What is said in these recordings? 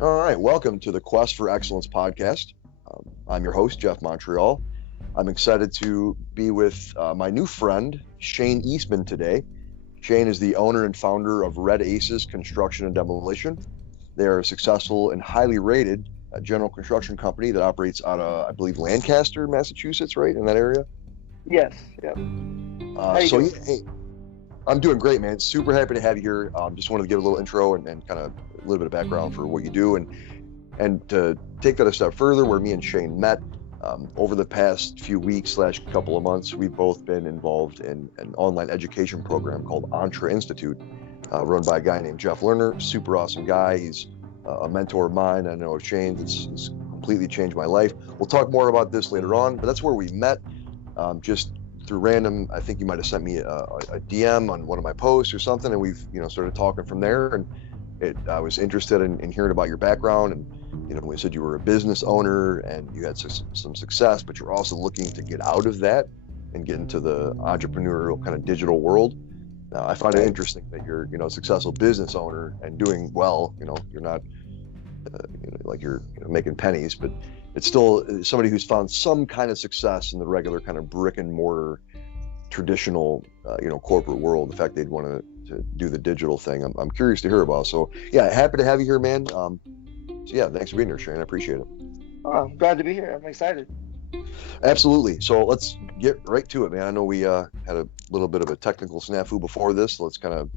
All right, welcome to the Quest for Excellence podcast. I'm your host, Jeff Montreal. I'm excited to be with my new friend, Shane Eastman, today. Shane is the owner and founder of Red Aces Construction and Demolition. They are a successful and highly rated general construction company that operates out of, I believe, Lancaster, Massachusetts, right, in that area? Yes. Yep. How you doing? Hey, I'm doing great, man. Super happy to have you here. Just wanted to give a little intro and kind of a little bit of background for what you do. And to take that a step further, where me and Shane met over the past few weeks / couple of months, we've both been involved in an online education program called Entre Institute, run by a guy named Jeff Lerner. Super awesome guy. He's a mentor of mine. I know of Shane. It's completely changed my life. We'll talk more about this later on, but that's where we met. Just through random, I think you might have sent me a DM on one of my posts or something, and we've started talking from there. And I was interested in hearing about your background, and we said you were a business owner and you had some success, but you're also looking to get out of that and get into the entrepreneurial kind of digital world. I find it interesting that you're a successful business owner and doing well. You're not like you're making pennies, but it's still somebody who's found some kind of success in the regular kind of brick and mortar traditional corporate world. The fact they'd want to do the digital thing, I'm curious to hear about. So yeah, happy to have you here, man. So yeah, thanks for being here, Shane. I appreciate it. I'm glad to be here. I'm excited. Absolutely. So let's get right to it, man. I know we had a little bit of a technical snafu before this. So let's kind of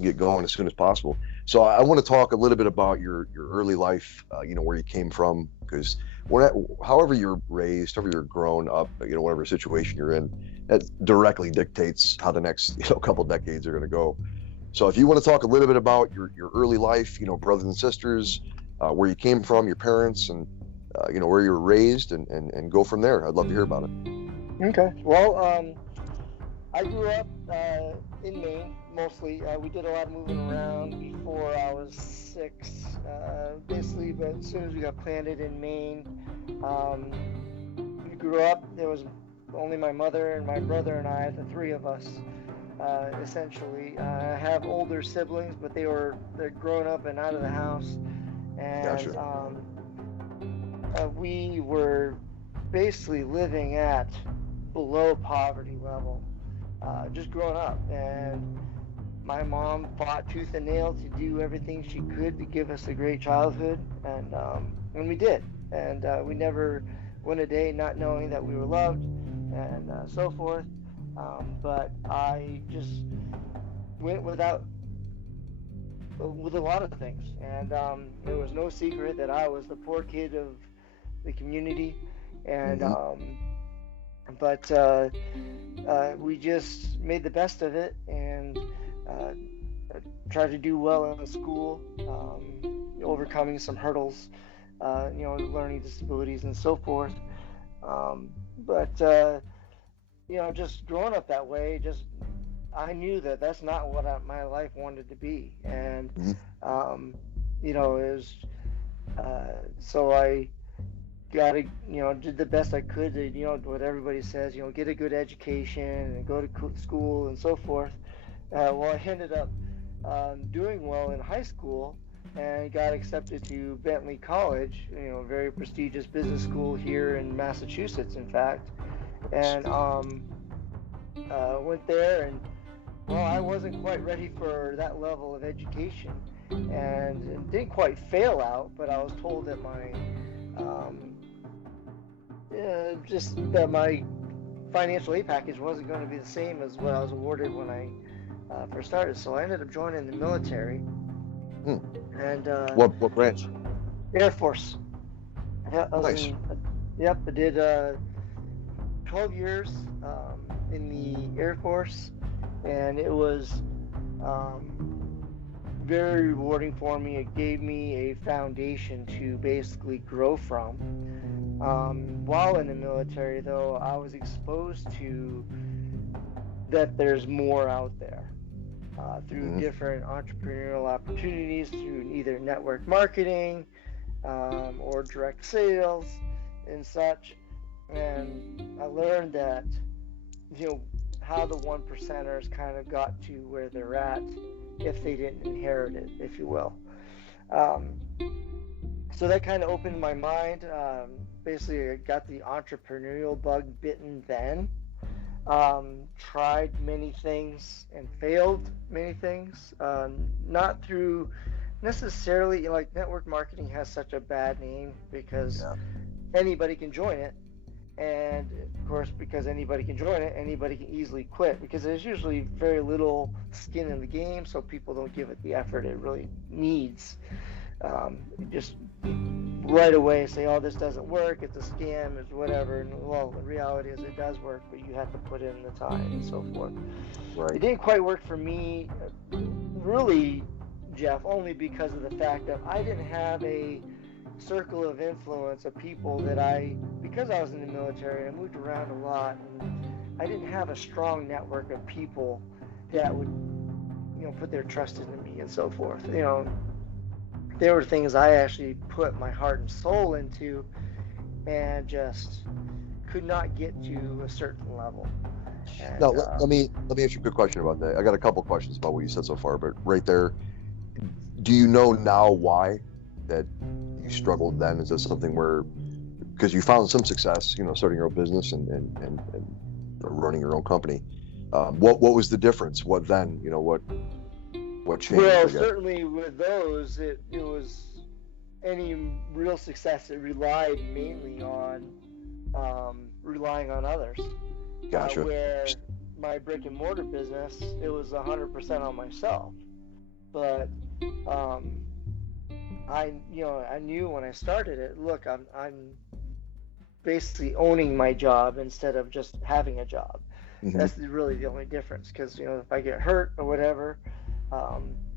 get going as soon as possible. So I want to talk a little bit about your early life, where you came from, because however you're raised, however you're grown up, whatever situation you're in, that directly dictates how the next couple decades are going to go. So if you want to talk a little bit about your early life, brothers and sisters, where you came from, your parents, and where you were raised, and go from there. I'd love to hear about it. Okay. Well, I grew up in Maine mostly. We did a lot of moving around before I was 6, basically. But as soon as we got planted in Maine, we grew up. There was only my mother and my brother and I, the three of us. Essentially, I have older siblings, but they're grown up and out of the house, and Gotcha. We were basically living at below poverty level, just growing up. And my mom fought tooth and nail to do everything she could to give us a great childhood, and we did. And we never went a day not knowing that we were loved, and so forth. But I just went with a lot of things, and there was no secret that I was the poor kid of the community, and but we just made the best of it and tried to do well in school, overcoming some hurdles, learning disabilities and so forth. But just growing up that way, I knew that that's not what my life wanted to be, and it was so I got to did the best I could to what everybody says, get a good education and go to school and so forth. Well, I ended up doing well in high school and got accepted to Bentley College, a very prestigious business school here in Massachusetts, in fact. And went there, and well, I wasn't quite ready for that level of education, and didn't quite fail out, but I was told that my financial aid package wasn't going to be the same as what I was awarded when I first started. So I ended up joining the military. And what branch? Air Force. Yeah, Nice. I did 12 years in the Air Force, and it was very rewarding for me. It gave me a foundation to basically grow from. While in the military, though, I was exposed to that there's more out there through different entrepreneurial opportunities, through either network marketing or direct sales and such. And I learned that, how the 1%ers kind of got to where they're at if they didn't inherit it, if you will. So that kind of opened my mind. Basically, I got the entrepreneurial bug bitten then. Tried many things and failed many things. Not through necessarily, like, network marketing has such a bad name because Yeah. anybody can join it. And of course, because anybody can join it, anybody can easily quit because there's usually very little skin in the game, so people don't give it the effort it really needs. Just right away say, oh, this doesn't work, it's a scam, it's whatever. And well, the reality is it does work, but you have to put in the time and so forth. Right. It didn't quite work for me, really, Jeff, only because of the fact that I didn't have a circle of influence of people because I was in the military, I moved around a lot, and I didn't have a strong network of people that would, put their trust into me and so forth. There were things I actually put my heart and soul into and just could not get to a certain level. And, Now, let me ask you a good question about that. I got a couple questions about what you said so far, but right there, do you know now why that you struggled then? Is that something where, because you found some success, starting your own business and running your own company, what was the difference? What then, what changed? well, certainly with those, it was any real success. It relied mainly on relying on others. Gotcha. Where my brick and mortar business, it was 100% on myself. But I knew when I started it. Look, I'm basically owning my job instead of just having a job. Mm-hmm. That's really the only difference. Because if I get hurt or whatever,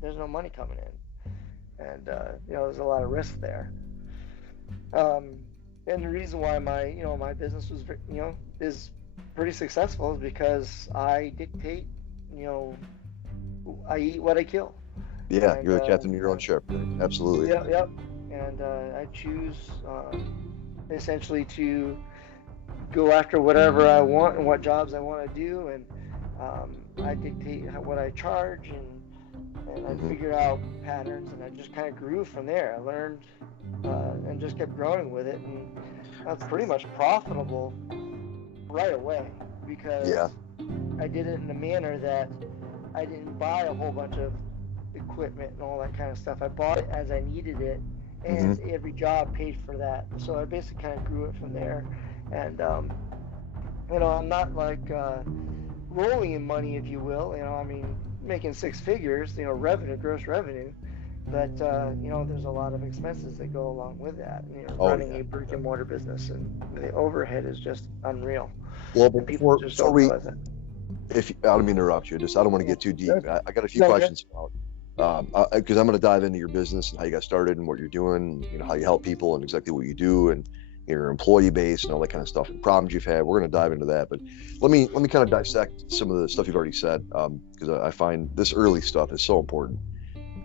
there's no money coming in, and there's a lot of risk there. And the reason why my business was is pretty successful is because I dictate. I eat what I kill. Yeah, And, you're the captain of your own ship. Right? Absolutely. Yep. And I choose essentially to go after whatever I want and what jobs I want to do, and I dictate what I charge, and I figured out patterns, and I just kind of grew from there. I learned and just kept growing with it, and that's pretty much profitable right away because I did it in a manner that I didn't buy a whole bunch of equipment and all that kind of stuff. I bought it as I needed it, and every job paid for that. So I basically kind of grew it from there. And I'm not like rolling in money, if you will. Making six figures, gross revenue. But there's a lot of expenses that go along with that. Running a brick and mortar business, and the overhead is just unreal. Well, and people just don't realize it. I don't mean to interrupt you. I don't want to get too deep. I got a few questions about because I'm going to dive into your business and how you got started and what you're doing, how you help people and exactly what you do and your employee base and all that kind of stuff and problems you've had. We're going to dive into that, but let me kind of dissect some of the stuff you've already said because I find this early stuff is so important.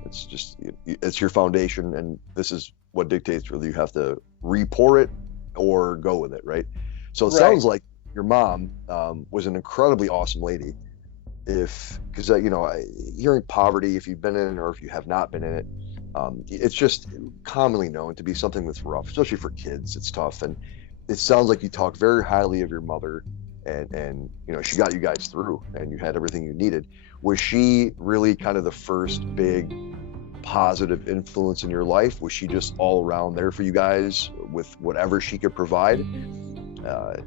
It's your foundation, and this is what dictates whether you have to re-pour it or go with it, right? So it sounds like your mom was an incredibly awesome lady. Because hearing poverty, if you've been in it or if you have not been in it, it's just commonly known to be something that's rough, especially for kids. It's tough, and it sounds like you talk very highly of your mother, and she got you guys through, and you had everything you needed. Was she really kind of the first big positive influence in your life? Was she just all around there for you guys with whatever she could provide?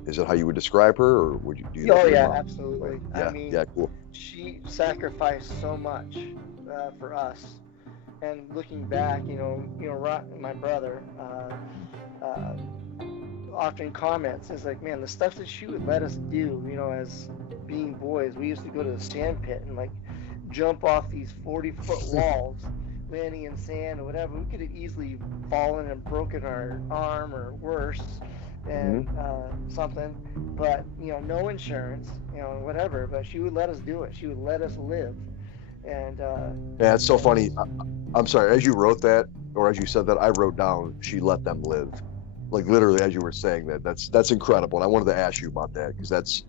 Is that how you would describe her, or would you do? Oh yeah, absolutely. Yeah, cool. She sacrificed so much for us, and looking back, my brother often comments, it's like, man, the stuff that she would let us do, as being boys. We used to go to the sand pit and like jump off these 40-foot walls, landing in sand or whatever. We could have easily fallen and broken our arm or worse. And something, but no insurance, whatever. But she would let us do it. She would let us live. And yeah, it's so funny. I'm sorry. As you wrote that, or as you said that, I wrote down she let them live. Like literally, as you were saying that. That's incredible. And I wanted to ask you about that because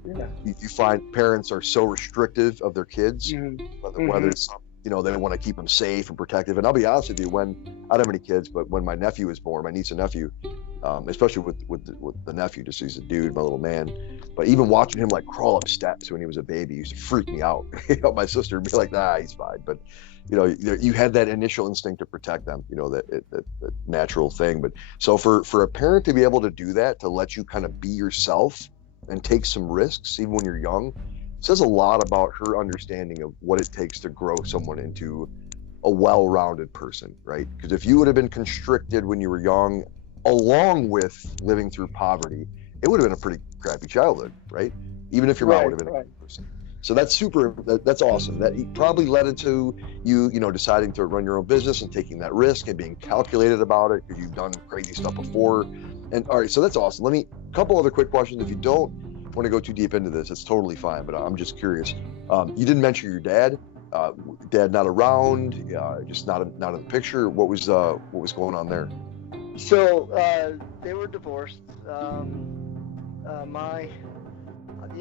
you find parents are so restrictive of their kids, whether it's they want to keep them safe and protective. And I'll be honest with you, when I don't have any kids, but when my nephew was born, my niece and nephew, especially with the nephew, just he's a dude, my little man. But even watching him like crawl up steps when he was a baby used to freak me out. My sister would be like, "Nah, he's fine." But you had that initial instinct to protect them, that natural thing. But so for a parent to be able to do that, to let you kind of be yourself and take some risks, even when you're young, says a lot about her understanding of what it takes to grow someone into a well-rounded person, right? Because if you would have been constricted when you were young, along with living through poverty, it would have been a pretty crappy childhood, right? Even if your mom would have been a good person. So that's that's awesome. That probably led into you deciding to run your own business and taking that risk and being calculated about it, because you've done crazy stuff before. And all right, so that's awesome. A couple other quick questions. If you don't want to go too deep into this, it's totally fine, but I'm just curious. You didn't mention your dad. Dad not around, just not in the picture. What was going on there? So they were divorced.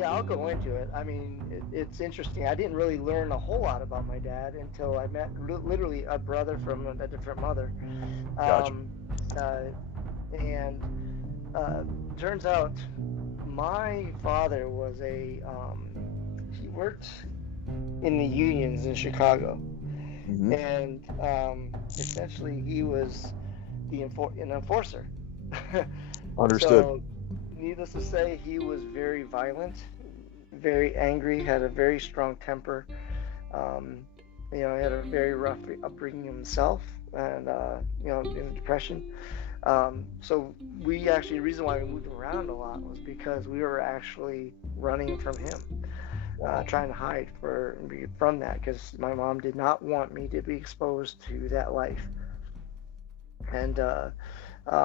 I'll go into it. I mean, it's interesting. I didn't really learn a whole lot about my dad until I met literally a brother from a different mother. Gotcha. And turns out my father was he worked in the unions in Chicago. Mm-hmm. And essentially he was an enforcer. Understood. So, needless to say, he was very violent, very angry, had a very strong temper. He had a very rough upbringing himself, and in depression. So the reason why we moved around a lot was because we were actually running from him, trying to hide from that, because my mom did not want me to be exposed to that life. And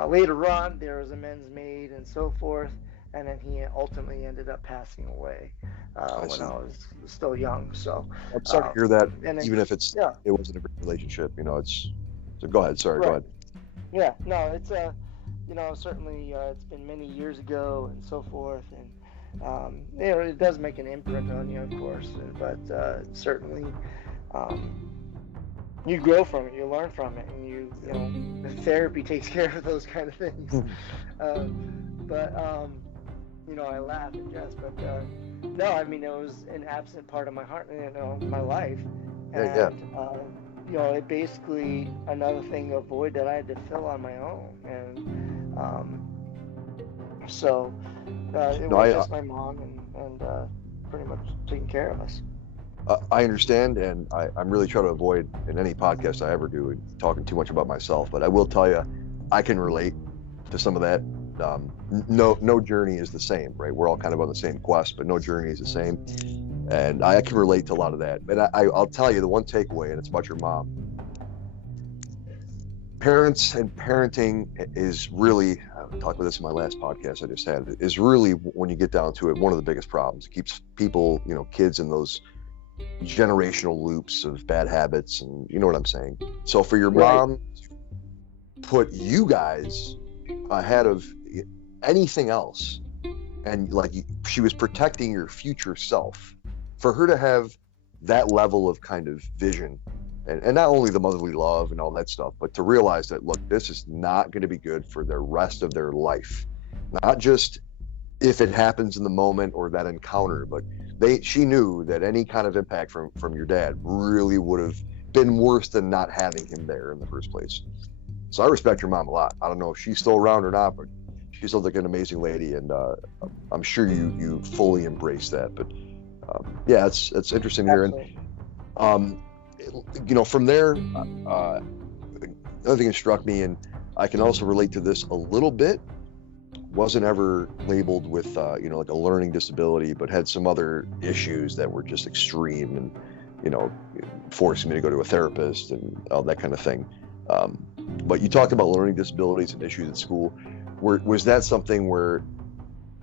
later on, there was amends made and so forth, and then he ultimately ended up passing away when I was still young. So I'm sorry to hear that, even if it wasn't a great relationship. So go ahead. Sorry, go ahead. Yeah, no, it's certainly it's been many years ago and so forth, and it does make an imprint on you, of course, but certainly you grow from it, you learn from it, and the therapy takes care of those kind of things. But I laugh and jest, but no, I mean, it was an absent part of my heart, my life, and it basically another thing, a void that I had to fill on my own, and so it was just my mom and pretty much taking care of us. I understand, and I'm really trying to avoid in any podcast I ever do talking too much about myself, but I will tell you, I can relate to some of that. No journey is the same, right? We're all kind of on the same quest, but no journey is the same. And I can relate to a lot of that. And I'll tell you the one takeaway, and it's about your mom. Parents and parenting is really, I talked about this in my last podcast I just had, is really, when you get down to it, one of the biggest problems. It keeps people, kids in those generational loops of bad habits, and you know what I'm saying. So for your mom to put you guys ahead of anything else, and she was protecting your future self, for her to have that level of kind of vision, and not only the motherly love and all that stuff, but to realize that, look, this is not going to be good for the rest of their life, not just if it happens in the moment or that encounter, but she knew that any kind of impact from your dad really would have been worse than not having him there in the first place. So I respect your mom a lot. I don't know if she's still around or not, but she sounds like an amazing lady, and I'm sure you fully embrace that. But it's interesting to hear. And from there, another thing that struck me, and I can also relate to this a little bit, wasn't ever labeled with like a learning disability, but had some other issues that were just extreme, and forcing me to go to a therapist and all that kind of thing. But you talked about learning disabilities and issues at school. Was that something where,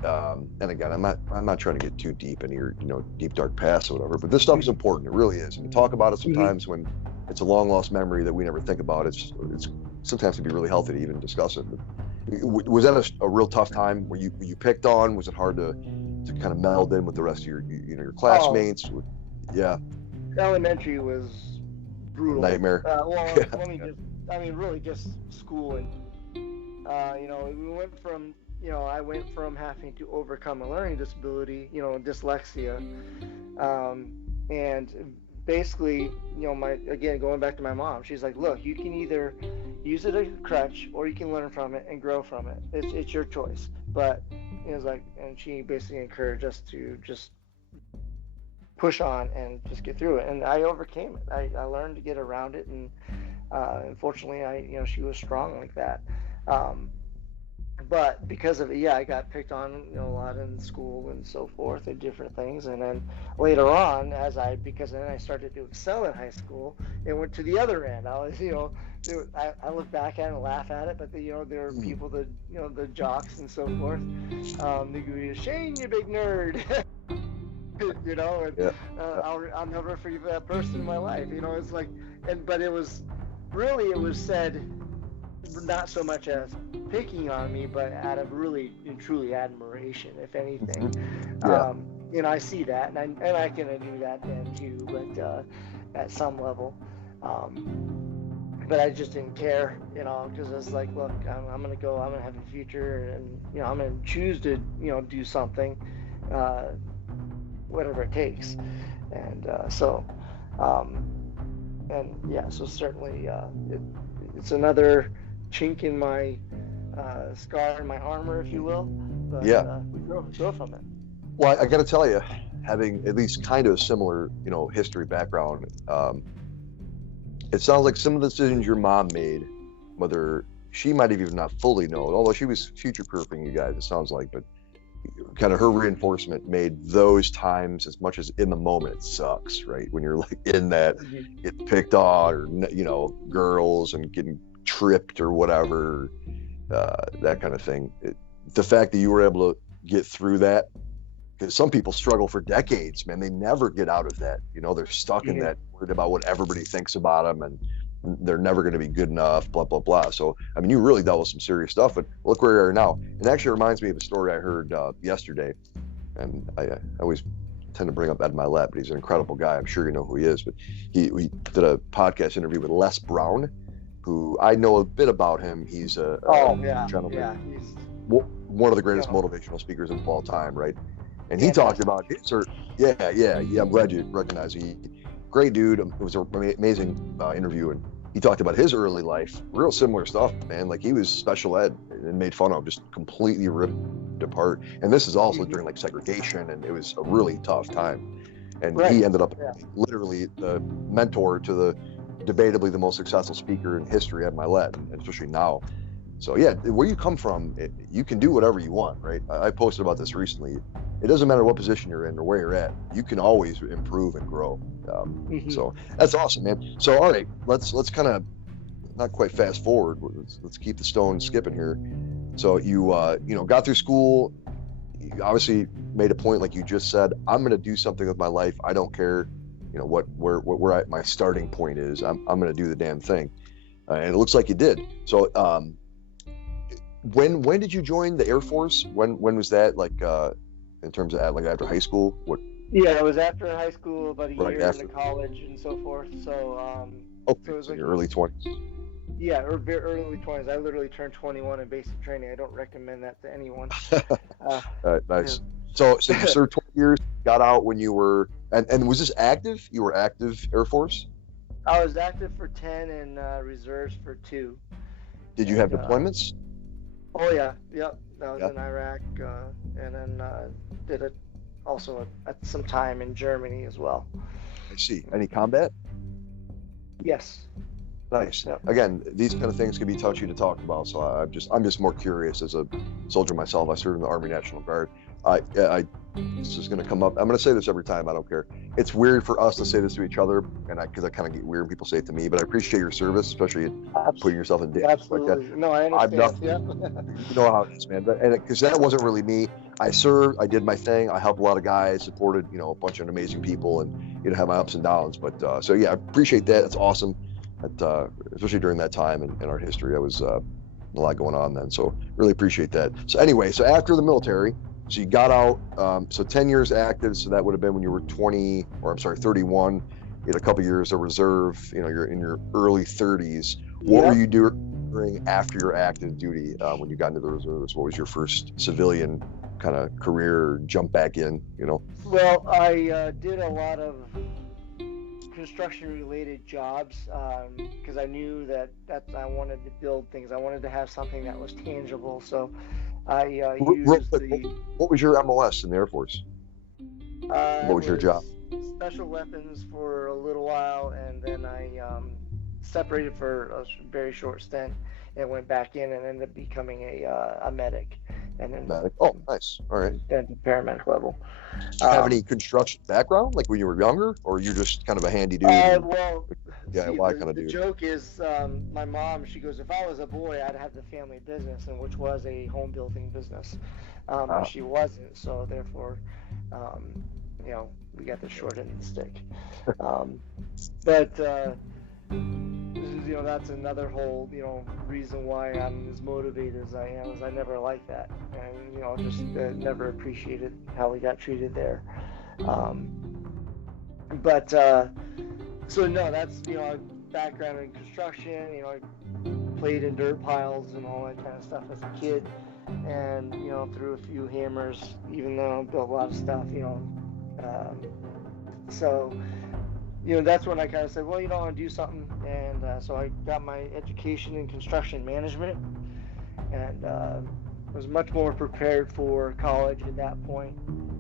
and again, I'm not trying to get too deep into your deep dark past or whatever, but this stuff is important. It really is. And we talk about it sometimes when it's a long lost memory that we never think about. It's sometimes it'd be really healthy to even discuss it. But was that a real tough time? Were you picked on? Was it hard to kind of meld in with the rest of your classmates? Yeah. Elementary was brutal. Nightmare. Well, let me just, I mean, really just school. And you know, we went from, you know, I went from having to overcome a learning disability, you know, dyslexia, and basically, you know, again, going back to my mom, she's like, look, you can either use it as a crutch or you can learn from it and grow from it. It's your choice. But it was like, and she basically encouraged us to just push on and just get through it. And I overcame it. I learned to get around it, and unfortunately, you know, she was strong like that. But because of it, yeah, I got picked on, you know, a lot in school and so forth and different things. And then later on, because then I started to excel in high school, it went to the other end. I was, you know, I look back at it and laugh at it, but you know, there are people that, you know, the jocks and so forth, they go, Shane, you big nerd. You know, and Yeah. I'll never forget that person in my life. You know, it's like, but it was said not so much as picking on me, but out of really and truly admiration, if anything. Yeah. You know, I see that, and I can do that then too, but at some level. But I just didn't care, you know, because it's like, look, I'm gonna go, I'm gonna have a future, and you know, I'm gonna choose to, you know, do something, whatever it takes, and and yeah, so certainly it's another chink in my scar in my armor, if you will. But Yeah. we grow from it. Well, I got to tell you, having at least kind of a similar, you know, history background, it sounds like some of the decisions your mom made, whether she might have even not fully known, although she was future-proofing you guys, it sounds like, but kind of her reinforcement made those times, as much as in the moment it sucks, right? When you're like in that, get picked on, or, you know, girls and getting tripped or whatever, that kind of thing. The fact that you were able to get through that, because some people struggle for decades, man, they never get out of that. You know, they're stuck in that, worried about what everybody thinks about them, and they're never going to be good enough, blah, blah, blah. So, I mean, you really dealt with some serious stuff, but look where you are now. It actually reminds me of a story I heard yesterday, and I always tend to bring up Ed Milet, but he's an incredible guy. I'm sure you know who he is, but he did a podcast interview with Les Brown, who I know a bit about him. He's a gentleman. Yeah, he's one of the greatest motivational speakers of all time, right? And he talked about his, I'm glad you recognize him. Great dude. It was an amazing interview, and he talked about his early life, real similar stuff, man. Like, he was special ed and made fun of, just completely ripped apart. And this is also during like segregation, and it was a really tough time. And he ended up literally the mentor to the debatably the most successful speaker in history at Milet, and especially now. So yeah, where you come from, you can do whatever you want, right? I posted about this recently. It doesn't matter what position you're in or where you're at. You can always improve and grow. So that's awesome, man. So all right, let's kind of not quite fast forward. Let's keep the stone skipping here. So you got through school. You obviously made a point, like you just said, I'm going to do something with my life. I don't care, you know, where my starting point is. I'm going to do the damn thing, and it looks like you did. So when did you join the Air Force? When was that, like in terms of like after high school? What? Yeah, it was after high school, about a year into college and so forth. So okay, so it was so like your early 20s. Yeah, or very early 20s. I literally turned 21 in basic training. I don't recommend that to anyone. All right, nice. Yeah. So you served 20 years, got out when you were, and was this active? You were active Air Force? I was active for 10 and reserves for 2. Did you have deployments? Oh yeah, yep. I was in Iraq, and then did it also at some time in Germany as well. I see. Any combat? Yes. Nice. Yep. Again, these kind of things can be touchy to talk about, so I'm just more curious. As a soldier myself, I served in the Army National Guard. This is going to come up. I'm going to say this every time. I don't care. It's weird for us to say this to each other, and because I kind of get weird when people say it to me. But I appreciate your service, especially putting yourself in danger like that. No, I understand. You know how it is, man. And because that wasn't really me. I served. I did my thing. I helped a lot of guys. Supported, a bunch of amazing people, and have my ups and downs. But so yeah, I appreciate that. It's awesome. Especially during that time in our history, there was a lot going on then. So really appreciate that. So anyway, so after the military. So you got out, so 10 years active, so that would have been when you were 31. you had a couple years of reserve, you're in your early 30s. What Yep. were you doing after your active duty when you got into the reserves? What was your first civilian kind of career jump back in, Well, I did a lot of construction related jobs because I knew that I wanted to build things. I wanted to have something that was tangible. So I Real used quick, the what was your MOS in the Air Force? I What was your job? was special weapons for a little while, and then I separated for a very short stint and went back in and ended up becoming a medic, and then Medic. Oh, nice. All right. then to paramedic level. Do you have any construction background, like when you were younger, or you're just kind of a handy dude? Well, DIY kind of the dude. joke is my mom, she goes, if I was a boy, I'd have the family business, and which was a home building business. But she wasn't, so therefore, we got the short end of the stick. But that's another whole, reason why I'm as motivated as I am, is I never liked that, and just never appreciated how we got treated there. But so no, that's background in construction. I played in dirt piles and all that kind of stuff as a kid, and threw a few hammers, even though I built a lot of stuff. So that's when I kind of said, well, I want to do something, and so I got my education in construction management, and was much more prepared for college at that point.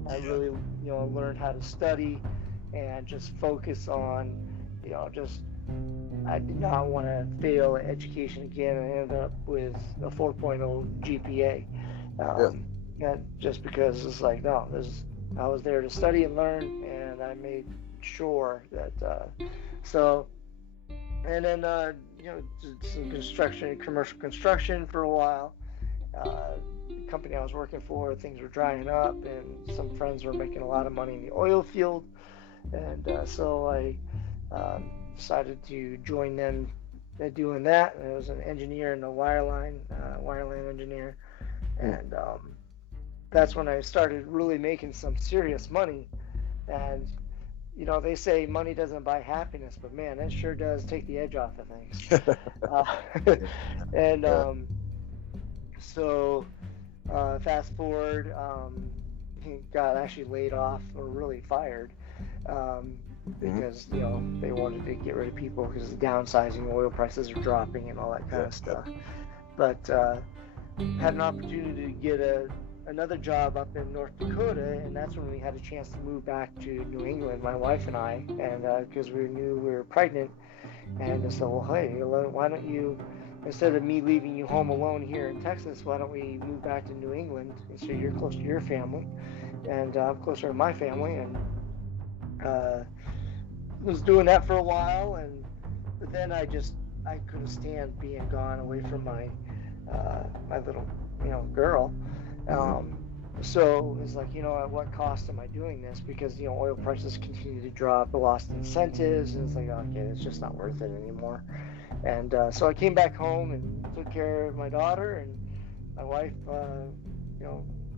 I really, learned how to study and just focus on, I did not want to fail at education again, and ended up with a 4.0 GPA. Just because it's like, no, I was there to study and learn, and I made sure that and then did some construction, commercial construction for a while. The company I was working for, things were drying up, and some friends were making a lot of money in the oil field, and so I decided to join them doing that. And I was an engineer in the wireline engineer, and that's when I started really making some serious money. And they say money doesn't buy happiness, but man, it sure does take the edge off of things. And so fast forward, got actually laid off, or really fired, because they wanted to get rid of people because of downsizing, oil prices are dropping, and all that kind of stuff. But had an opportunity to get another job up in North Dakota, and that's when we had a chance to move back to New England, my wife and I, and because we knew we were pregnant. And I said, well, hey, why don't you, instead of me leaving you home alone here in Texas, why don't we move back to New England, and so you're close to your family, and I'm closer to my family. And was doing that for a while, but then I couldn't stand being gone away from my little girl. So it's like, at what cost am I doing this? Because oil prices continue to drop, I lost incentives, and it's like, okay, it's just not worth it anymore. And so I came back home and took care of my daughter, and my wife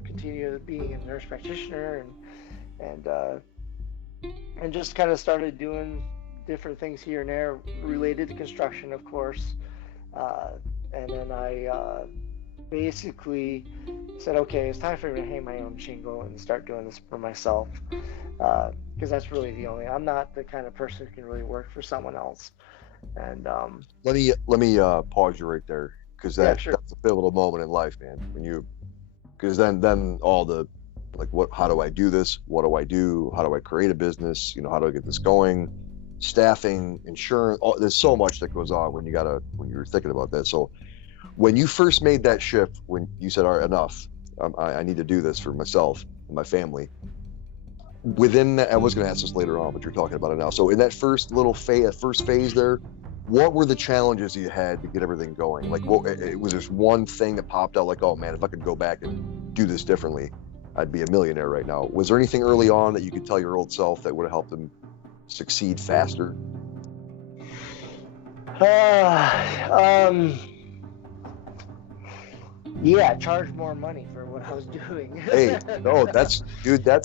continued being a nurse practitioner, and just kind of started doing different things here and there related to construction, of course. And then I basically said, okay, it's time for me to hang my own shingle and start doing this for myself, because that's really I'm not the kind of person who can really work for someone else. And let me pause you right there, because that's a pivotal moment in life, man. Because then all the, like, how do I do this? What do I do? How do I create a business? How do I get this going? Staffing, insurance, there's so much that goes on when you're thinking about that. So when you first made that shift, when you said, all right, enough, I need to do this for myself and my family, within that, I was going to ask this later on, but you're talking about it now. So in that first phase there, what were the challenges you had to get everything going? Like, was there one thing that popped out, like, oh man, if I could go back and do this differently, I'd be a millionaire right now? Was there anything early on that you could tell your old self that would have helped them succeed faster? Yeah, charge more money for what I was doing. Hey, no, that's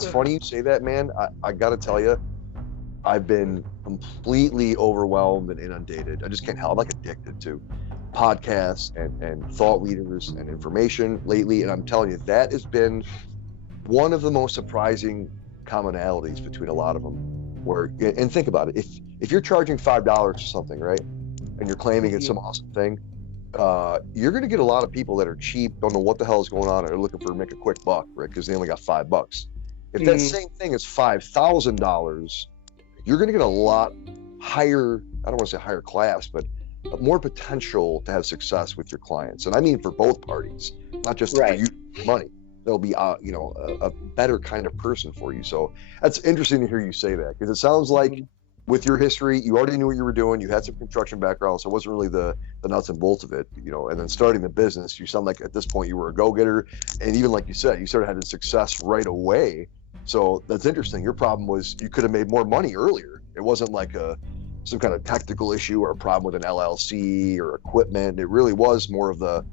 funny you say that, man. I gotta tell you, I've been completely overwhelmed and inundated. I just can't help. I'm like addicted to podcasts and thought leaders and information lately. And I'm telling you, that has been one of the most surprising commonalities between a lot of them. Where, and think about it, if you're charging $5 for something, right, and you're claiming it's some awesome thing, you're going to get a lot of people that are cheap, don't know what the hell is going on, and are looking for make a quick buck, right? Because they only got $5. If that same thing is $5,000, you're going to get a lot higher, I don't want to say higher class, but more potential to have success with your clients. And I mean for both parties, not just for you money. There'll be a better kind of person for you. So that's interesting to hear you say that, because it sounds like with your history, you already knew what you were doing. You had some construction background, so it wasn't really the nuts and bolts of it, and then starting the business, you sound like at this point you were a go-getter. And even like you said, you started having success right away. So that's interesting. Your problem was you could have made more money earlier. It wasn't like some kind of technical issue or a problem with an LLC or equipment. It really was more of the,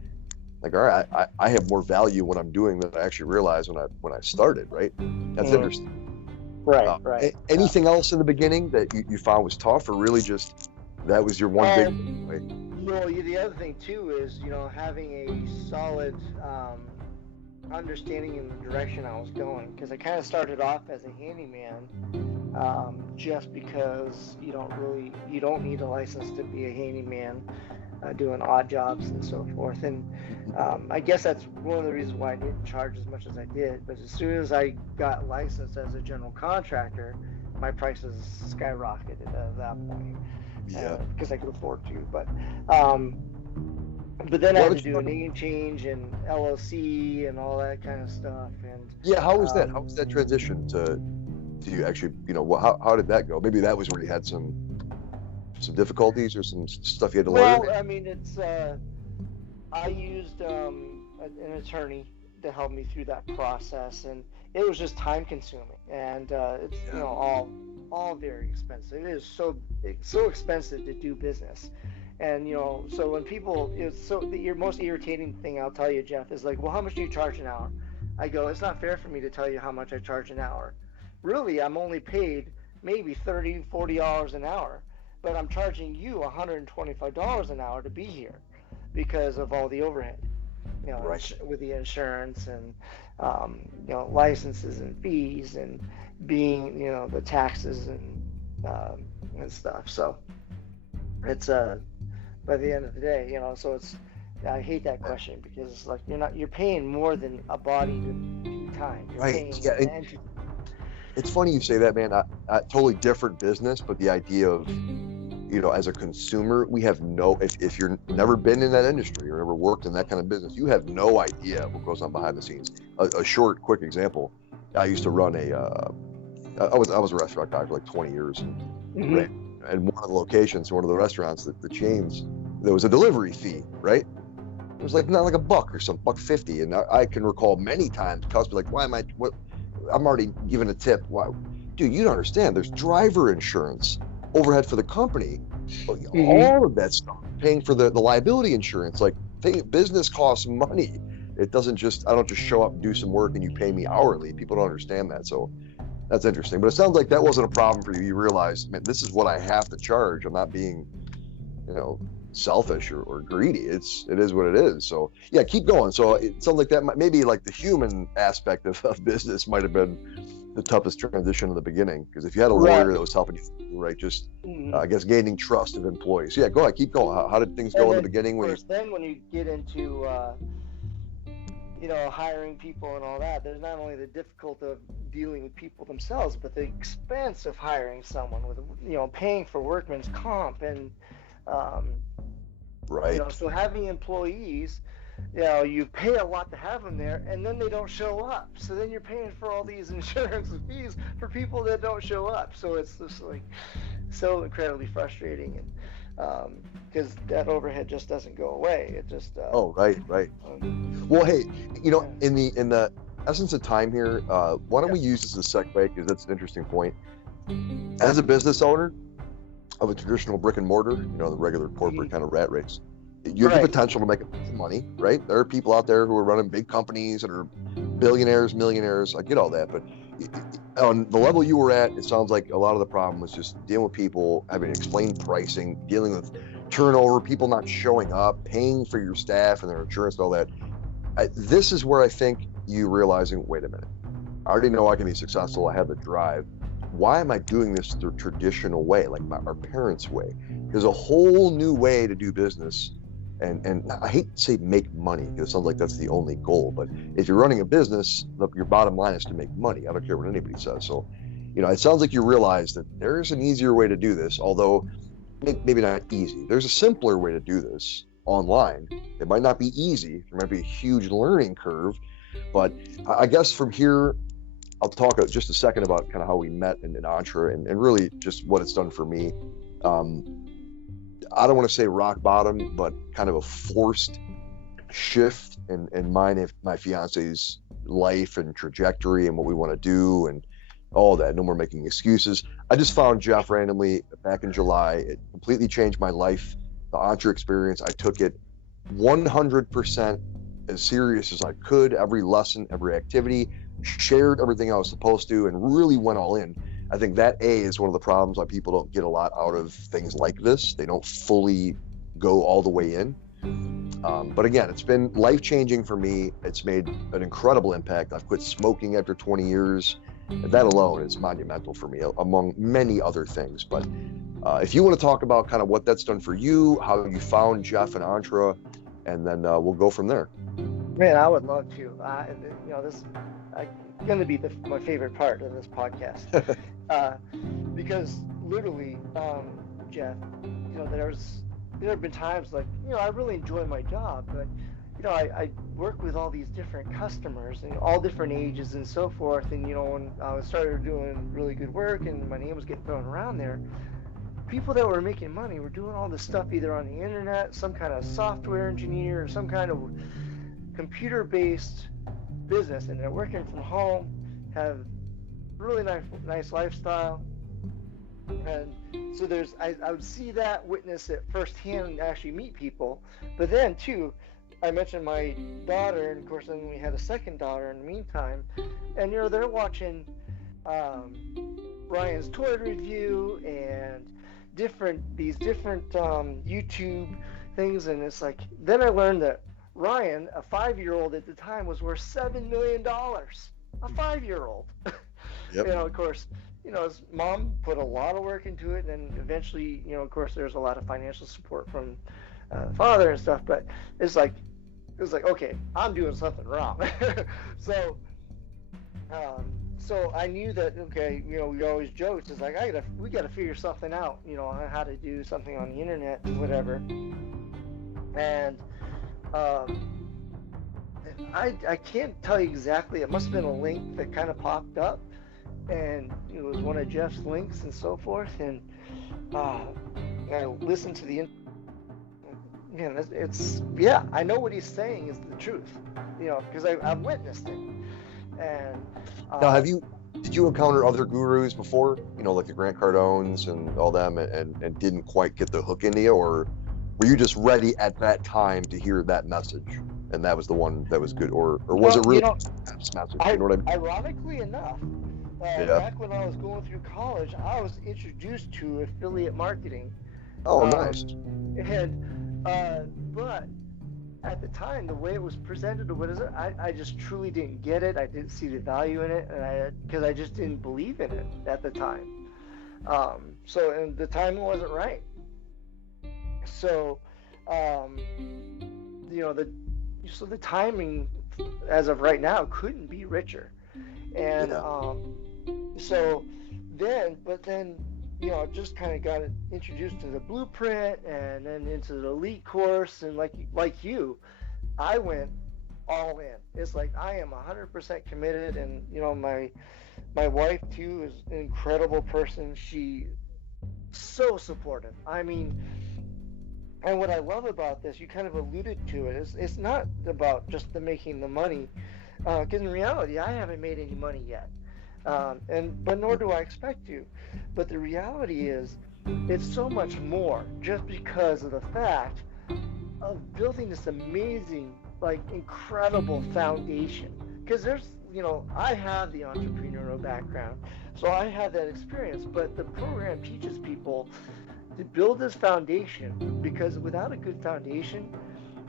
like, all right, I have more value in what I'm doing than I actually realized when I started, right? That's interesting. Right. Anything else in the beginning that you found was tough, or really just that was your one big way? The other thing too is, having a solid understanding in the direction I was going, because I kind of started off as a handyman, just because you don't need a license to be a handyman, doing odd jobs and so forth. And I guess that's one of the reasons why I didn't charge as much as I did. But as soon as I got licensed as a general contractor, my prices skyrocketed at that point, because I could afford to. But then I had to do a name change and LLC and all that kind of stuff. And how was that? How was that transition to you actually? How did that go? Maybe that was where you had some difficulties or some stuff you had to learn. Well, I mean, it's I used an attorney to help me through that process, and it was just time consuming, and it's all very expensive. It is so expensive to do business. And so when people, your most irritating thing, I'll tell you, Jeff, is like, well, how much do you charge an hour? I go, it's not fair for me to tell you how much I charge an hour. Really, I'm only paid maybe $30, $40 an hour, but I'm charging you $125 an hour to be here because of all the overhead, with the insurance and licenses and fees and being, the taxes and stuff. So it's by the end of the day, so it's, I hate that question, because it's like you're paying more than a body to do time. You're paying it's funny you say that, man. I totally different business, but the idea of, as a consumer, we have if you're never been in that industry or never worked in that kind of business, you have no idea what goes on behind the scenes. A short, quick example. I used to run I was a restaurant guy for like 20 years. And one of the locations, one of the restaurants, the chains, there was a delivery fee, right? It was like not like $1 or something, $1.50. And I can recall many times customers like, I'm already giving a tip. Why, dude, you don't understand. There's driver insurance, overhead for the company, all of that stuff, paying for the liability insurance. Like, business costs money. It doesn't just, I don't just show up and do some work and you pay me hourly. People don't understand that. So that's interesting. But it sounds like that wasn't a problem for you. You realized, man, this is what I have to charge. I'm not being, selfish or greedy. It is what it is. So yeah, keep going. So it sounds like that maybe like the human aspect of business might have been the toughest transition in the beginning, because if you had a lawyer that was helping you, right, just I guess gaining trust of employees. So yeah, go ahead, keep going. How did things go in the beginning? Then when you get into hiring people and all that, there's not only the difficulty of dealing with people themselves, but the expense of hiring someone with, paying for workman's comp and right. So having employees, you pay a lot to have them there, and then they don't show up. So then you're paying for all these insurance and fees for people that don't show up. So it's just like so incredibly frustrating, and because that overhead just doesn't go away. It just right. Well, hey, in the essence of time here, why don't we use this as a segue, because that's an interesting point. As a business owner of a traditional brick and mortar, the regular corporate kind of rat race, you have the potential to make a bunch of money, right? There are people out there who are running big companies and are billionaires, millionaires. I get all that, but on the level you were at, it sounds like a lot of the problem was just dealing with people, having to explain pricing, dealing with turnover, people not showing up, paying for your staff and their insurance and all that. This is where I think you realizing, wait a minute, I already know I can be successful. I have the drive. Why am I doing this the traditional way, like our parents' way? There's a whole new way to do business. And I hate to say make money because it sounds like that's the only goal. But if you're running a business, look, your bottom line is to make money. I don't care what anybody says. So, it sounds like you realize that there's an easier way to do this, although maybe not easy. There's a simpler way to do this online. It might not be easy. There might be a huge learning curve. But I guess from here, I'll talk just a second about kind of how we met in Entre and really just what it's done for me. I don't want to say rock bottom, but kind of a forced shift in my fiance's life and trajectory and what we want to do and all that. No more making excuses. I just found Jeff randomly back in July. It completely changed my life. The Entre experience, I took it 100% as serious as I could. Every lesson, every activity, shared everything I was supposed to, and really went all in. I think that is one of the problems why people don't get a lot out of things like this. They don't fully go all the way in. But again, it's been life-changing for me. It's made an incredible impact. I've quit smoking after 20 years. That alone is monumental for me, among many other things. But if you want to talk about kind of what that's done for you, how you found Jeff and Entre, and then we'll go from there. Man, I would love to. This is going to be my favorite part of this podcast. Because literally, Jeff, there have been times like, I really enjoy my job, but, I work with all these different customers and all different ages and so forth. And, when I started doing really good work and my name was getting thrown around there, people that were making money were doing all this stuff either on the internet, some kind of software engineer, or some kind of computer-based business, and they're working from home, have really nice lifestyle. And so I would see that, witness it firsthand, and actually meet people. But then too, I mentioned my daughter, and of course then we had a second daughter in the meantime, and they're watching Ryan's toy review and these different YouTube things, and it's like, then I learned that Ryan, a 5-year-old at the time, was worth $7 million. A 5-year-old. Yep. Of course, his mom put a lot of work into it, and eventually, of course, there's a lot of financial support from father and stuff. But it was like, okay, I'm doing something wrong. So I knew that, okay, we always joked, it's like, we got to figure something out, on how to do something on the internet and whatever. And I can't tell you exactly. It must have been a link that kind of popped up, and it was one of Jeff's links and so forth. And I listened to the. Man, I know what he's saying is the truth, because I've witnessed it. And now, did you encounter other gurus before? Like the Grant Cardones and all them, and didn't quite get the hook into you, or were you just ready at that time to hear that message, and that was the one that was good, or was it really message? You know what I mean? Ironically enough, back when I was going through college, I was introduced to affiliate marketing. Oh, nice. And but at the time, the way it was presented, I just truly didn't get it. I didn't see the value in it, and because I just didn't believe in it at the time. And the timing wasn't right. So, the timing as of right now couldn't be richer. And but then just kind of got introduced to the blueprint, and then into the elite course, and like you, I went all in. It's like I am 100% committed, and my wife too is an incredible person. She so supportive. I mean. And what I love about this, you kind of alluded to it, is it's not about just making the money, because in reality, I haven't made any money yet, but nor do I expect to. But the reality is, it's so much more, just because of the fact of building this amazing, incredible foundation. Because there's I have the entrepreneurial background, so I have that experience. But the program teaches people to build this foundation, because without a good foundation,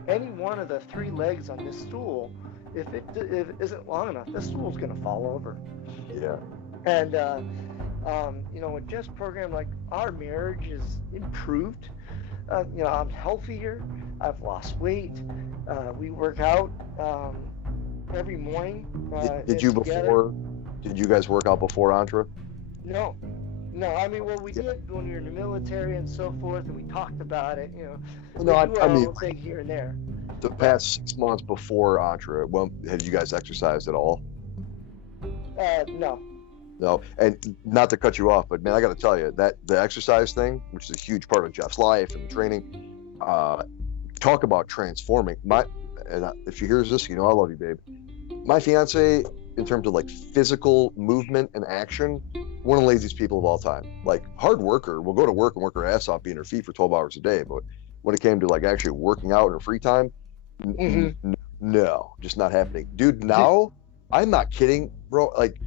any one of the three legs on this stool, if it isn't long enough, this stool's going to fall over. Yeah. And with Jeff's program, like, our marriage is improved. I'm healthier. I've lost weight. We work out every morning. Did you guys work out before Entre? No. I mean, well, we did when we were in the military and so forth, and we talked about it. No, I mean, little thing here and there. The past 6 months before Entre, have you guys exercised at all? No. No, and not to cut you off, but man, I got to tell you that the exercise thing, which is a huge part of Jeff's life and the training, talk about transforming. If she hears this, I love you, babe. My fiance, in terms of like physical movement and action, one of the laziest people of all time. Like, hard worker, will go to work and work her ass off being her feet for 12 hours a day, but when it came to like actually working out in her free time, no, just not happening, dude. Now, I'm not kidding, bro. Like,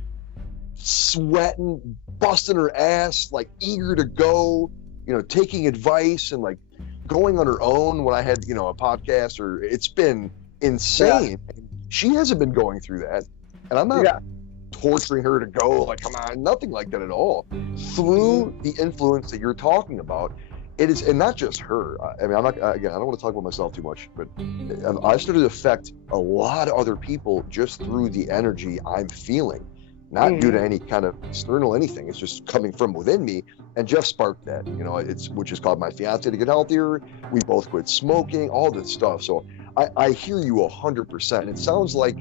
sweating, busting her ass, like eager to go, taking advice and like going on her own when I had, a podcast, or it's been insane. Yeah. She hasn't been going through that, and I'm not torturing her to go, like, come on, nothing like that at all. Through the influence that you're talking about, it is, and not just her. I mean, I don't want to talk about myself too much, but I started to affect a lot of other people just through the energy I'm feeling. Not due to any kind of external anything. It's just coming from within me. And Jeff sparked that, which is called my fiance to get healthier. We both quit smoking, all this stuff. So I hear you 100%. It sounds like,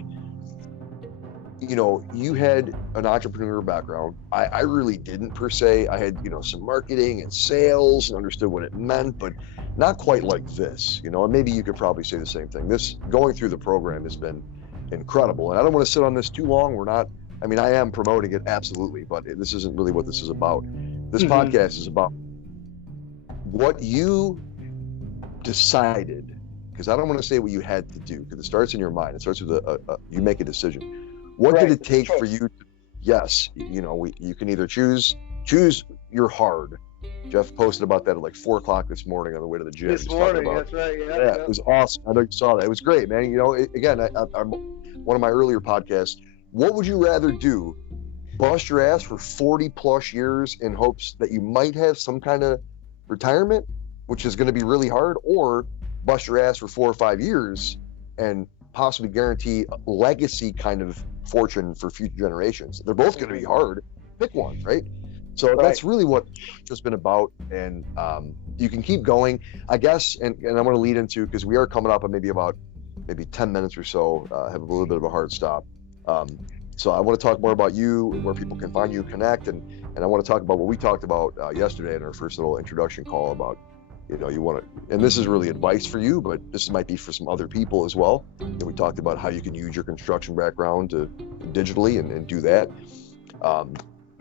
you had an entrepreneur background. I really didn't per se. I had, some marketing and sales and understood what it meant, but not quite like this, and maybe you could probably say the same thing. This going through the program has been incredible. And I don't want to sit on this too long. I am promoting it, absolutely, but this isn't really what this is about. This podcast is about what you decided, because I don't want to say what you had to do, because it starts in your mind. It starts with you make a decision. What did it take for you to, yes, you can either choose your hard. Jeff posted about that at like 4 o'clock this morning on the way to the gym. This morning, that's right. Yeah, it was awesome. I know you saw that. It was great, man. Again, I'm one of my earlier podcasts. What would you rather do? Bust your ass for 40 plus years in hopes that you might have some kind of retirement, which is going to be really hard, or bust your ass for 4 or 5 years and possibly guarantee a legacy kind of fortune for future generations? They're both going to be hard. Pick one, right? So that's really what it's just been about. And you can keep going, I guess. And I'm going to lead into, because we are coming up on maybe 10 minutes or so, have a little bit of a hard stop. So I want to talk more about you, where people can find you, connect, and I want to talk about what we talked about yesterday in our first little introduction call about, you want to, and this is really advice for you, but this might be for some other people as well. And we talked about how you can use your construction background to digitally and do that.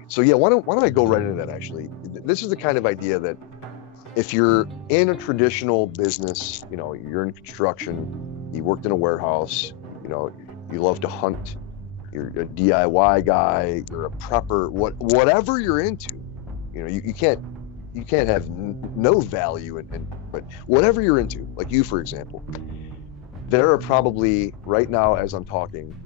So yeah, why don't I go right into that? Actually, this is the kind of idea that if you're in a traditional business, you're in construction, you worked in a warehouse, you love to hunt, you're a DIY guy, you're a prepper, whatever you're into, you can't have no value but whatever you're into, like you, for example, there are probably right now, as I'm talking,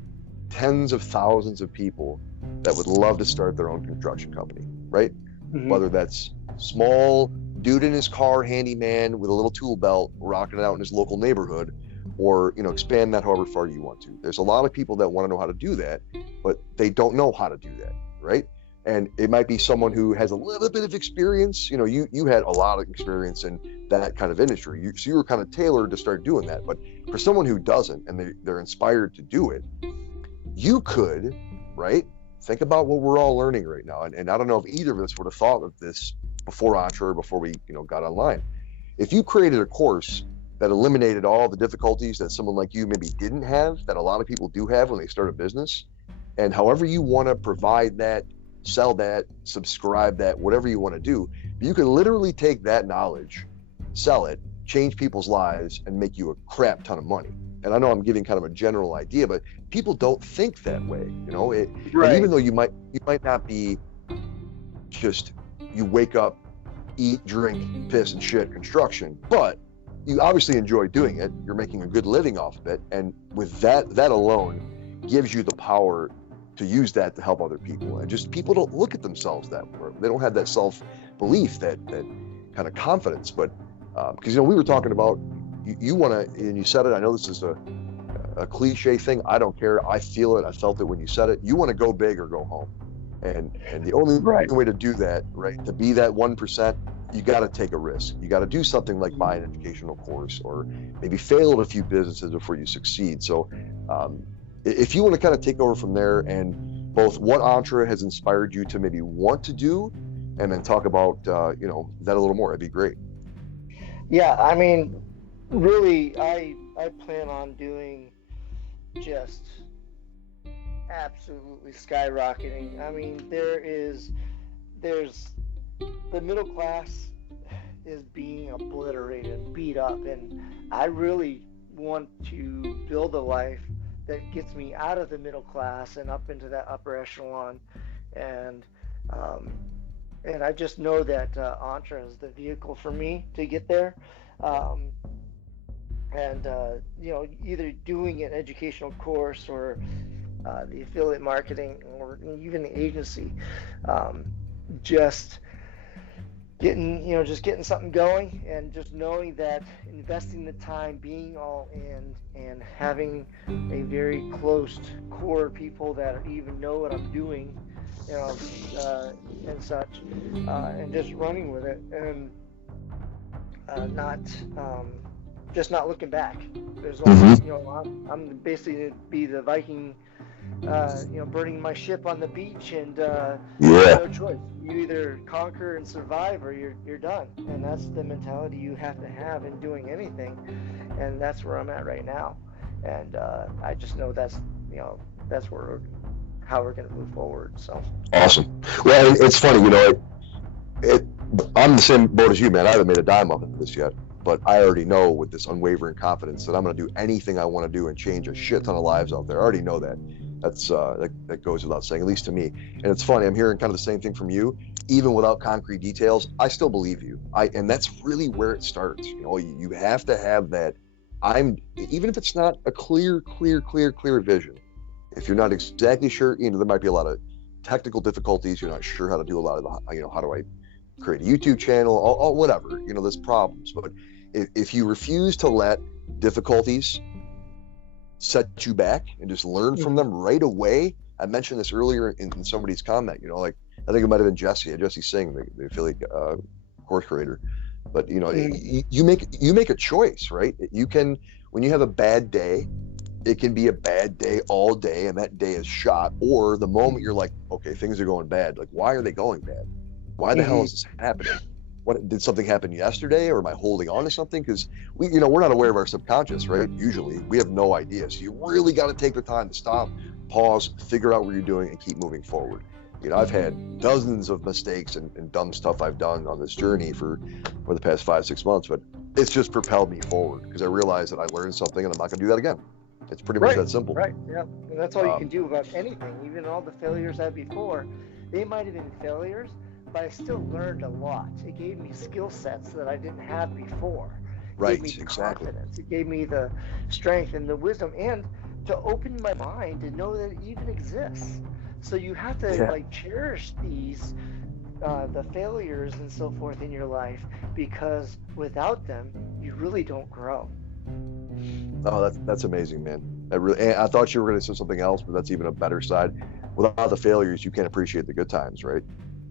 tens of thousands of people that would love to start their own construction company, right? Whether that's small dude in his car, handyman with a little tool belt, rocking it out in his local neighborhood, or expand that however far you want to. There's a lot of people that want to know how to do that, but they don't know how to do that, right? And it might be someone who has a little bit of experience. You had a lot of experience in that kind of industry, so you were kind of tailored to start doing that. But for someone who doesn't, and they're inspired to do it, you could, right? Think about what we're all learning right now. And I don't know if either of us would have thought of this before Entre, before we got online. If you created a course that eliminated all the difficulties that someone like you maybe didn't have, that a lot of people do have when they start a business, and however you want to provide that, sell that, subscribe that, whatever you want to do, you can literally take that knowledge, sell it, change people's lives, and make you a crap ton of money. and I know I'm giving kind of a general idea, but people don't think that way, and Right. even though you might not be just, you wake up, eat, drink, piss and shit construction, but you obviously enjoy doing it. You're making a good living off of it, and with that alone gives you the power to use that to help other people. And just, people don't look at themselves that way. They don't have that self belief, that kind of confidence. But because we were talking about, you want to, and you said it, I know this is a cliche thing, I don't care, I feel it, I felt it when you said it, you want to go big or go home. And the only Right. way to do that, right, to be that 1%, you got to take a risk. You got to do something like buy an educational course, or maybe fail at a few businesses before you succeed. So if you want to kind of take over from there, and both what Entre has inspired you to maybe want to do, and then talk about that a little more, it'd be great. Yeah, I mean, really, I plan on doing just absolutely skyrocketing. I mean, there's the middle class is being obliterated, beat up, and I really want to build a life that gets me out of the middle class and up into that upper echelon, and um, and I just know that Entra is the vehicle for me to get there. Um, and either doing an educational course, or the affiliate marketing, or even the agency, um, just getting something going, and just knowing that investing the time, being all in, and having a very close core of people that even know what I'm doing, and such, and just running with it, and not just not looking back. There's only, I'm basically to be the Viking, burning my ship on the beach, and no choice. You either conquer and survive, or you're done. And that's the mentality you have to have in doing anything. And that's where I'm at right now. And I just know that's how we're going to move forward. So Awesome. Well, it's funny, I'm the same boat as you, man. I haven't made a dime off of this yet, but I already know, with this unwavering confidence, that I'm going to do anything I want to do and change a shit ton of lives out there. I already know that. That's that goes without saying, at least to me. And it's funny, I'm hearing kind of the same thing from you. Even without concrete details, I still believe you. And that's really where it starts. You have to have that. Even if it's not a clear vision. If you're not exactly sure, there might be a lot of technical difficulties. You're not sure how to do a lot of the, how do I create a YouTube channel, or whatever. There's problems. But if you refuse to let difficulties set you back and just learn from them right away. I mentioned this earlier in somebody's comment, like, I think it might have been Jesse Singh, the affiliate course creator. But you make a choice, right? You can, when you have a bad day, it can be a bad day all day, and that day is shot. Or the moment you're like, okay, things are going bad. Like, why are they going bad? Why the hell is this happening? What, did something happen yesterday, or am I holding on to something? Because we're not aware of our subconscious, right? Usually we have no idea. So you really got to take the time to stop, pause, figure out what you're doing, and keep moving forward. I've had dozens of mistakes and dumb stuff I've done on this journey for the past 5-6 months, but it's just propelled me forward, because I realized that I learned something, and I'm not going to do that again. It's pretty much that simple. Right. Yeah. And that's all you can do about anything. Even all the failures I had before, they might have been failures, but I still learned a lot. It gave me skill sets that I didn't have before. Right, gave me exactly. Confidence. It gave me the strength and the wisdom, and to open my mind to know that it even exists. So you have to cherish these the failures and so forth in your life, because without them, you really don't grow. Oh, that's amazing, man. I thought you were going to say something else, but that's even a better side. Without the failures, you can't appreciate the good times, right?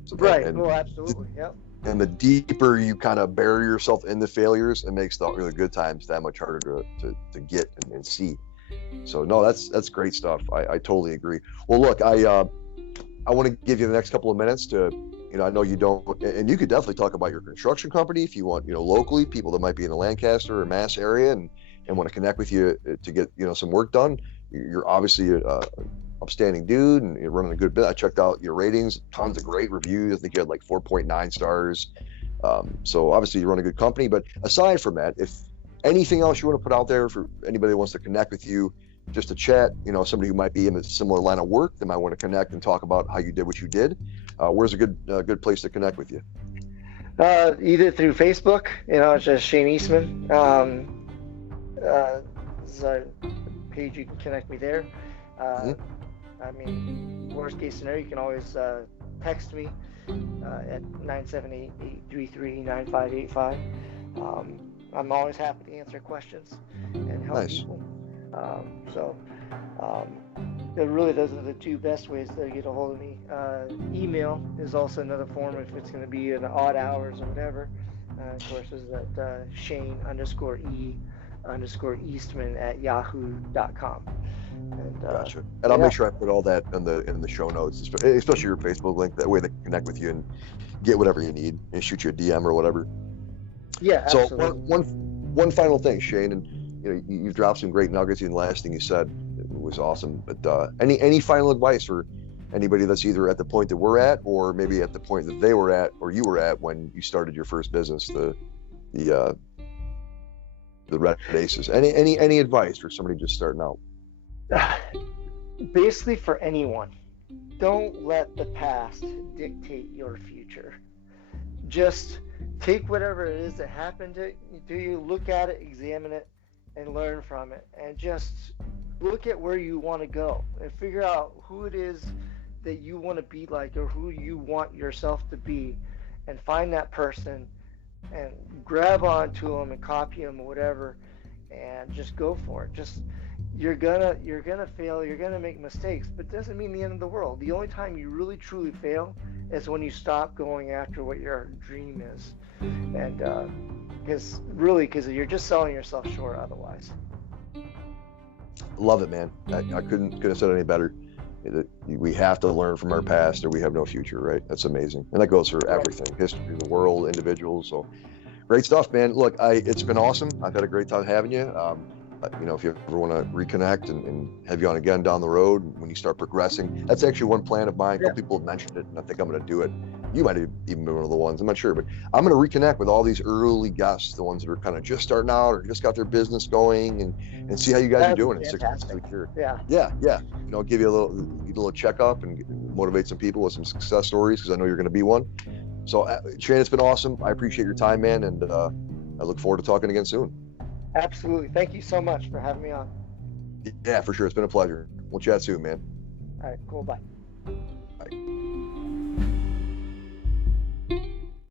So right. Well, absolutely. Yep. And the deeper you kind of bury yourself in the failures, it makes the really good times that much harder to get and see. So no, that's great stuff. I totally agree. Well, look, I want to give you the next couple of minutes to, I know you don't, and you could definitely talk about your construction company if you want, locally, people that might be in the Lancaster or Mass area and want to connect with you to get, some work done. You're obviously a upstanding dude, and you're running a good bit. I checked out your ratings, tons of great reviews. I think you had like 4.9 stars. So obviously you run a good company, but aside from that, if anything else you want to put out there for anybody that wants to connect with you, just to chat, somebody who might be in a similar line of work that might want to connect and talk about how you did what you did? Where's a good place to connect with you? Either through Facebook, it's just Shane Eastman. This is a page you can connect me there. I mean, worst case scenario, you can always text me at 978-833-9585. I'm always happy to answer questions and help people. Really, those are the two best ways to get a hold of me. Email is also another form if it's going to be in odd hours or whatever. Of course, is at Shane_E_Eastman@yahoo.com. And, gotcha. And I'll make sure I put all that in the show notes, especially your Facebook link. That way they can connect with you and get whatever you need and shoot you a DM or whatever. Yeah, absolutely. So one final thing, Shane, and you've dropped some great nuggets in the last thing you said. It was awesome. But any final advice for anybody that's either at the point that we're at, or maybe at the point that they were at, or you were at when you started your first business, the Red Aces? Any advice for somebody just starting out? Basically, for anyone, don't let the past dictate your future. Just take whatever it is that happened to you, look at it, examine it, and learn from it, and just look at where you want to go and figure out who it is that you want to be like, or who you want yourself to be, and find that person and grab onto them and copy them or whatever, and just go for it. Just you're gonna fail, you're gonna make mistakes, but it doesn't mean the end of the world. The only time you really truly fail is when you stop going after what your dream is, and because you're just selling yourself short otherwise. Love it, man. I couldn't have said it any better. We have to learn from our past or we have no future, right? That's amazing. And that goes for everything, history, the world, individuals. So great stuff, man. Look, it's been awesome. I've had a great time having you. If you ever want to reconnect and have you on again down the road when you start progressing, that's actually one plan of mine. A couple people have mentioned it, and I think I'm going to do it. You might have even been one of the ones, I'm not sure, but I'm going to reconnect with all these early guests, the ones that are kind of just starting out or just got their business going, and see how you guys are doing in 6 months to a year. Yeah. Give you a little checkup and motivate some people with some success stories, because I know you're going to be one. So Shane, it's been awesome. I appreciate your time, man, and I look forward to talking again soon. Absolutely. Thank you so much for having me on. Yeah, for sure. It's been a pleasure. We'll chat soon, man. All right, cool. Bye.